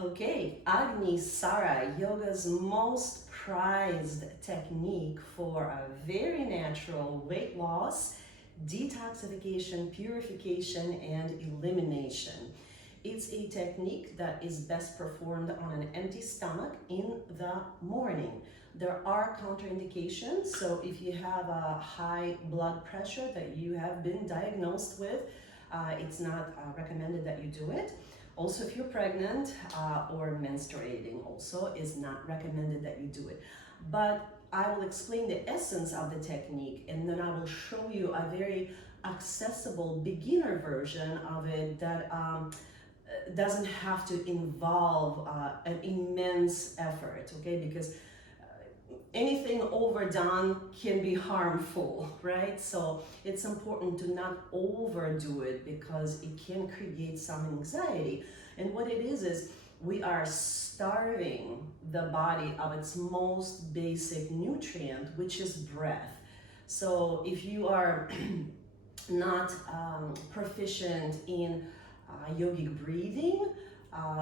Okay, AGNISARA, yoga's most prized technique for a very natural weight loss, detoxification, purification, and elimination. It's a technique that is best performed on an empty stomach in the morning. There are contraindications, so if you have a high blood pressure that you have been diagnosed with, it's not recommended that you do it. Also, if you're pregnant or menstruating, also is not recommended that you do it. But I will explain the essence of the technique, and then I will show you a very accessible beginner version of it that doesn't have to involve an immense effort, okay? Because anything overdone can be harmful, right? So it's important to not overdo it because it can create some anxiety. And what it is we are starving the body of its most basic nutrient, which is breath. So if you are not proficient in yogic breathing,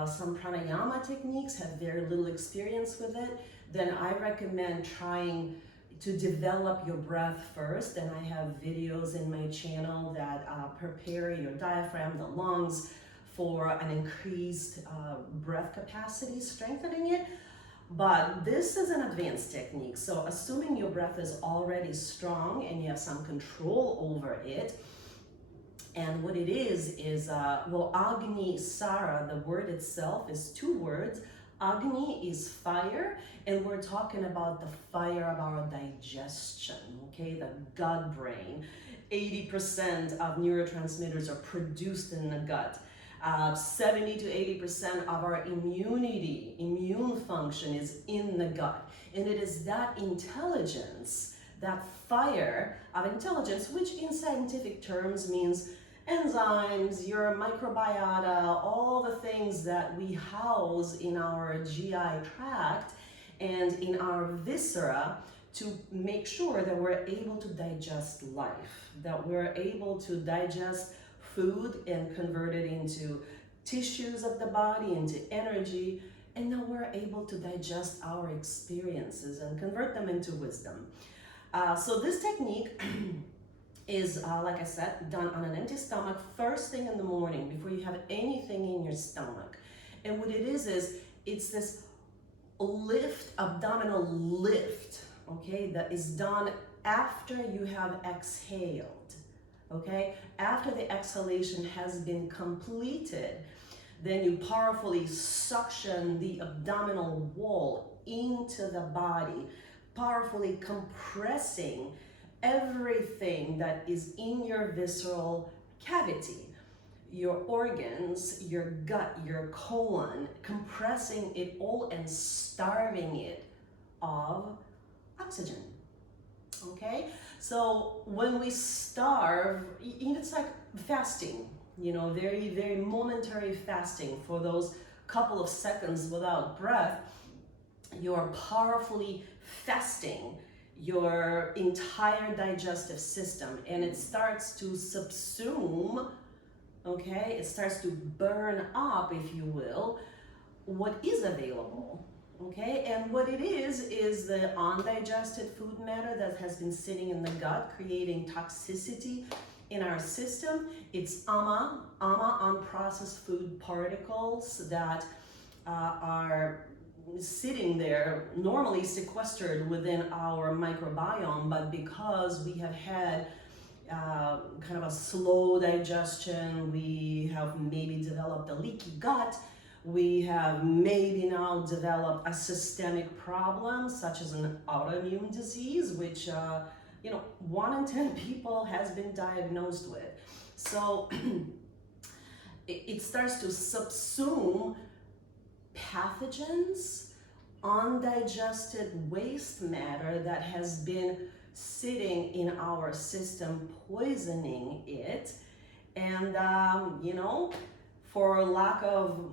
some pranayama techniques, have very little experience with it, then I recommend trying to develop your breath first. And I have videos in my channel that prepare your diaphragm, the lungs, for an increased breath capacity, strengthening it. But this is an advanced technique. So assuming your breath is already strong and you have some control over it, and what it is well, AGNISARA, the word itself is two words. Agni is fire, and we're talking about the fire of our digestion, okay? The gut brain. 80% of neurotransmitters are produced in the gut. 70 to 80% of our immune function is in the gut. And it is that intelligence, that fire of intelligence, which in scientific terms means enzymes, your microbiota, all the things that we house in our GI tract and in our viscera to make sure that we're able to digest life, that we're able to digest food and convert it into tissues of the body, into energy, and that we're able to digest our experiences and convert them into wisdom. So this technique is, like I said, done on an empty stomach first thing in the morning before you have anything in your stomach. And what it is it's this lift, abdominal lift, okay, that is done after you have exhaled, okay? After the exhalation has been completed, then you powerfully suction the abdominal wall into the body, powerfully compressing everything that is in your visceral cavity, your organs, your gut, your colon, compressing it all and starving it of oxygen. Okay, so when we starve, it's like fasting, very, very momentary fasting for those couple of seconds without breath. You're powerfully fasting your entire digestive system, and it starts to subsume, okay, it starts to burn up, if you will, what is available, okay? And what it is the undigested food matter that has been sitting in the gut, creating toxicity in our system. It's unprocessed food particles that are sitting there, normally sequestered within our microbiome, but because we have had kind of a slow digestion, we have maybe developed a leaky gut, we have maybe now developed a systemic problem such as an autoimmune disease, which 1 in 10 people has been diagnosed with. So it starts to subsume pathogens, undigested waste matter that has been sitting in our system, poisoning it. And, for lack of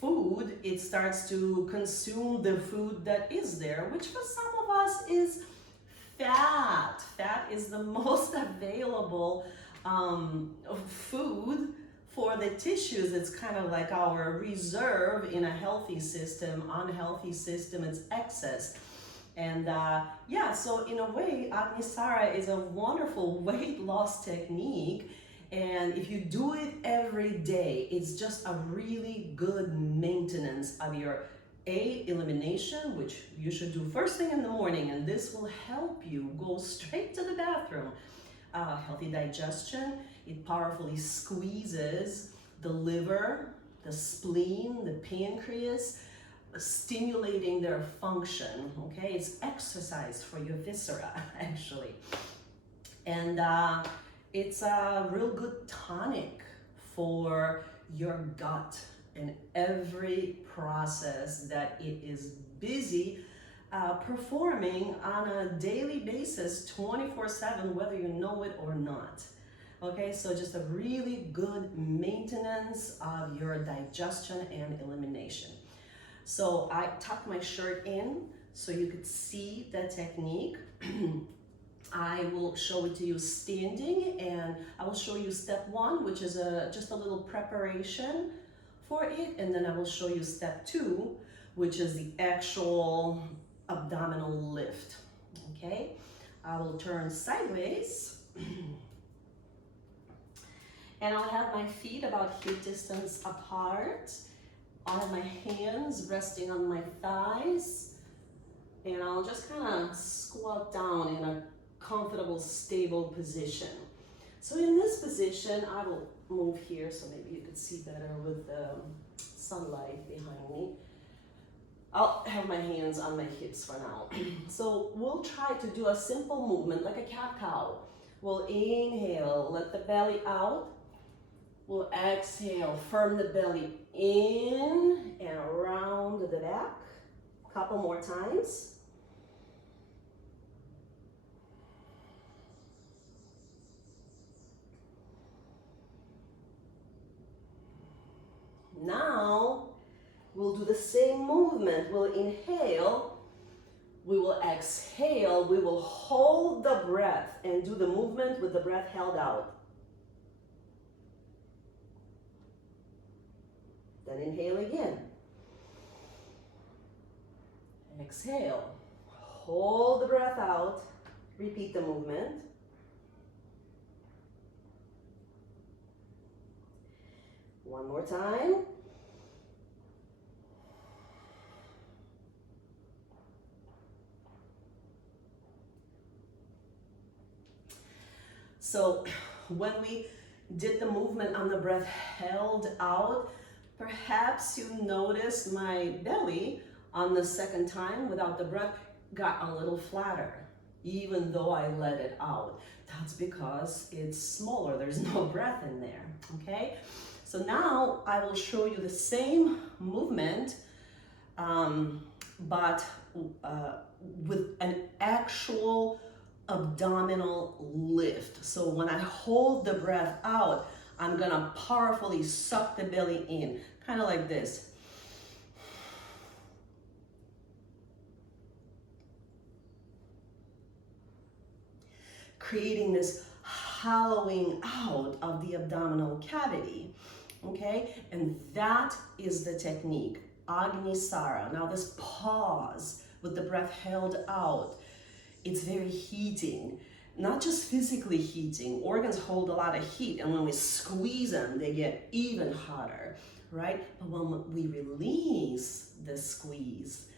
food, it starts to consume the food that is there, which for some of us is fat. Fat is the most available food For the tissues, it's kind of like our reserve in a healthy system. Unhealthy system, it's excess. And yeah, so in a way, AGNISARA is a wonderful weight loss technique. And if you do it every day, it's just a really good maintenance of your elimination, which you should do first thing in the morning, and this will help you go straight to the bathroom. Healthy digestion, it powerfully squeezes the liver, the spleen, the pancreas, stimulating their function, okay? It's exercise for your viscera, actually. And it's a real good tonic for your gut and every process that it is busy performing on a daily basis, 24/7, whether you know it or not. Okay, so just a really good maintenance of your digestion and elimination. So I tucked my shirt in so you could see the technique. I will show it to you standing, and I will show you step one, which is just a little preparation for it, and then I will show you step two, which is the actual abdominal lift. Okay, I will turn sideways and I'll have my feet about hip distance apart. I'll have my hands resting on my thighs, and I'll just kind of squat down in a comfortable, stable position. So in this position, I will move here so maybe you could see better with the sunlight behind me. I'll have my hands on my hips for now. So we'll try to do a simple movement like a cat-cow. We'll inhale, let the belly out. We'll exhale, firm the belly in and around the back. A couple more times. Now, we'll do the same movement. We'll inhale, we will exhale, we will hold the breath and do the movement with the breath held out. Then inhale again. Exhale, hold the breath out, repeat the movement. One more time. So when we did the movement on the breath held out, perhaps you noticed my belly on the second time without the breath got a little flatter, even though I let it out. That's because it's smaller, there's no breath in there, okay? So now I will show you the same movement, but with an actual abdominal lift. So when I hold the breath out, I'm gonna powerfully suck the belly in, kind of like this. Creating this hollowing out of the abdominal cavity, okay? And that is the technique, AGNISARA. Now this pause with the breath held out, it's very heating, not just physically heating. Organs hold a lot of heat, and when we squeeze them, they get even hotter, right? But when we release the squeeze,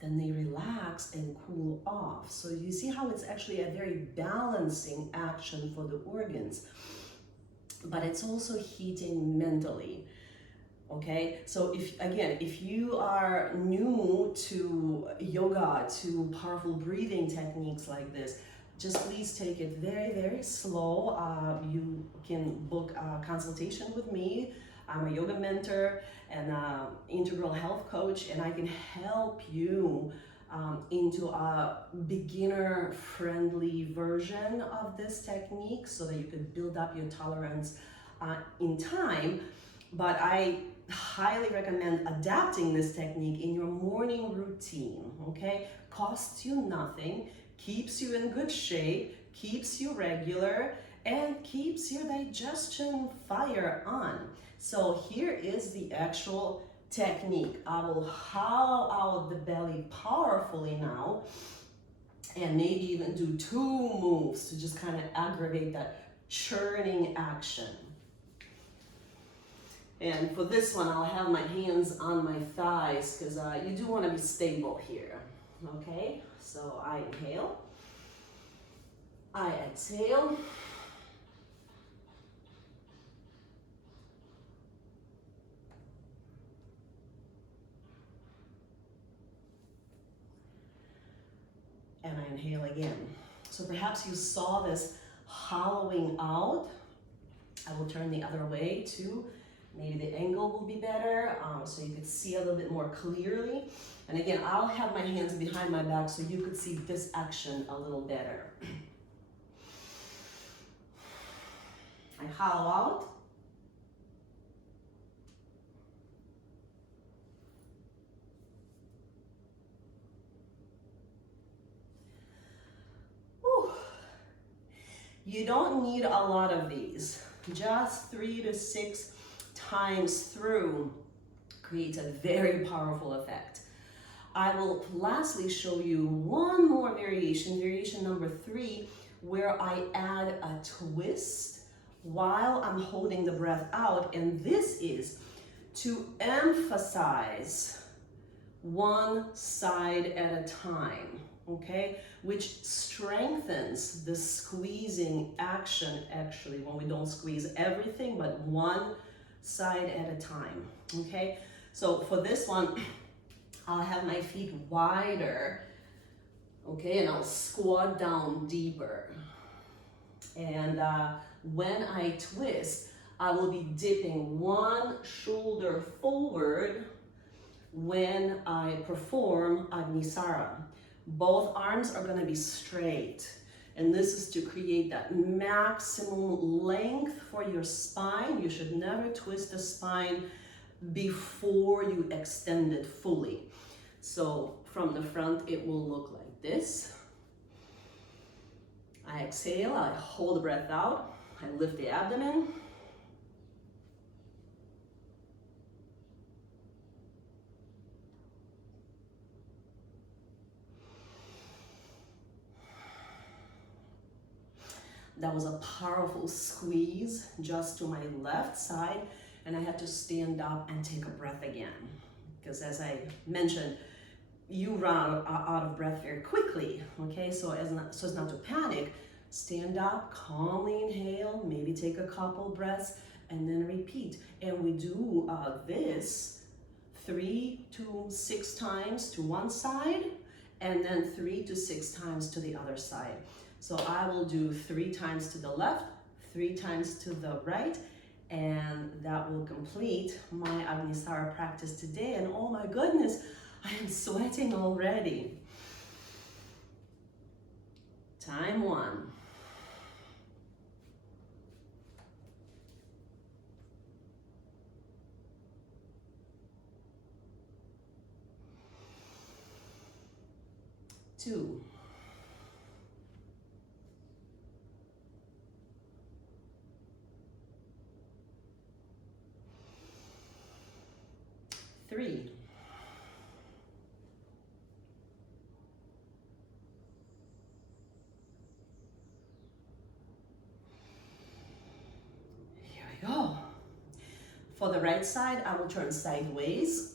then they relax and cool off. So you see how it's actually a very balancing action for the organs, but it's also heating mentally. Okay, so if you are new to yoga, to powerful breathing techniques like this, just please take it very, very slow. You can book a consultation with me. I'm a yoga mentor and integral health coach, and I can help you into a beginner-friendly version of this technique so that you can build up your tolerance in time. But I highly recommend adapting this technique in your morning routine, okay? Costs you nothing, keeps you in good shape, keeps you regular, and keeps your digestion fire on. So here is the actual technique. I will hollow out the belly powerfully now, and maybe even do 2 moves to just kind of aggravate that churning action. And for this one, I'll have my hands on my thighs because you do want to be stable here. Okay, so I inhale, I exhale. And I inhale again. So perhaps you saw this hollowing out. I will turn the other way too. Maybe the angle will be better, so you could see a little bit more clearly. And again, I'll have my hands behind my back so you could see this action a little better. I hollow out. Whew. You don't need a lot of these. Just 3 to 6 times through creates a very powerful effect. I will lastly show you one more variation, variation number 3, where I add a twist while I'm holding the breath out, and this is to emphasize one side at a time, okay? Which strengthens the squeezing action actually when we don't squeeze everything, but one side at a time, okay? So for this one, I'll have my feet wider, okay, and I'll squat down deeper. And when I twist, I will be dipping one shoulder forward when I perform AGNISARA. Both arms are going to be straight, and this is to create that maximum length for your spine. You should never twist the spine before you extend it fully. So from the front, it will look like this. I exhale, I hold the breath out, I lift the abdomen. That was a powerful squeeze just to my left side, and I had to stand up and take a breath again. Because as I mentioned, you run out of breath very quickly, okay? So as not to panic, stand up, calmly inhale, maybe take a couple breaths, and then repeat. And we do this 3 to 6 times to one side, and then 3 to 6 times to the other side. So I will do 3 times to the left, 3 times to the right, and that will complete my AGNISARA practice today. And oh my goodness, I am sweating already. Time 1. Two. 3. 'Here we go. For the right side, I will turn sideways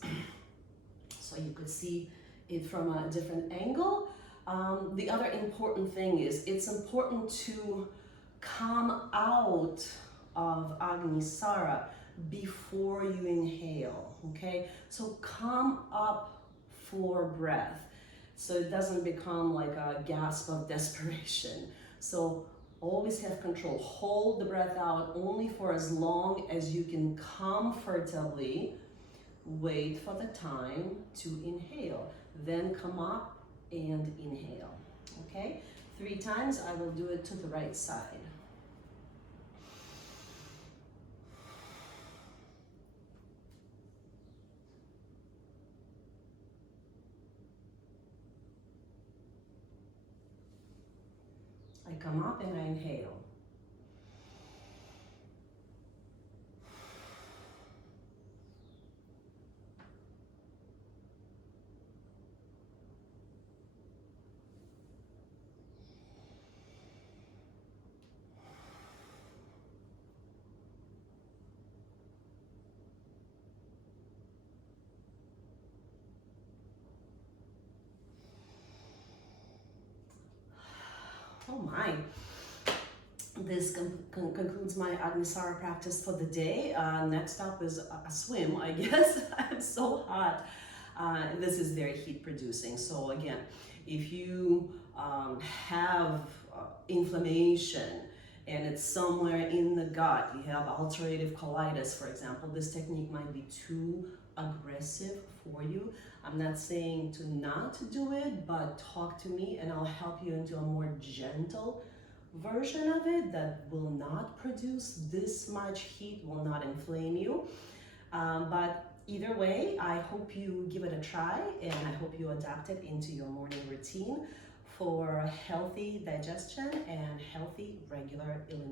so you could see it from a different angle. The other important thing is it's important to come out of AGNISARA before you inhale, okay? So come up for breath so it doesn't become like a gasp of desperation. So always have control. Hold the breath out only for as long as you can comfortably. Wait for the time to inhale. Then come up and inhale, okay? 3 times, I will do it to the right side. I come up and I inhale. my. This concludes my AGNISARA practice for the day. Next up is a swim, I guess. I'm so hot. This is very heat producing. So again, if you have inflammation and it's somewhere in the gut, you have ulcerative colitis, for example, this technique might be too aggressive for you. I'm not saying to not do it, but talk to me and I'll help you into a more gentle version of it that will not produce this much heat, will not inflame you. But either way, I hope you give it a try and I hope you adapt it into your morning routine for healthy digestion and healthy regular elimination.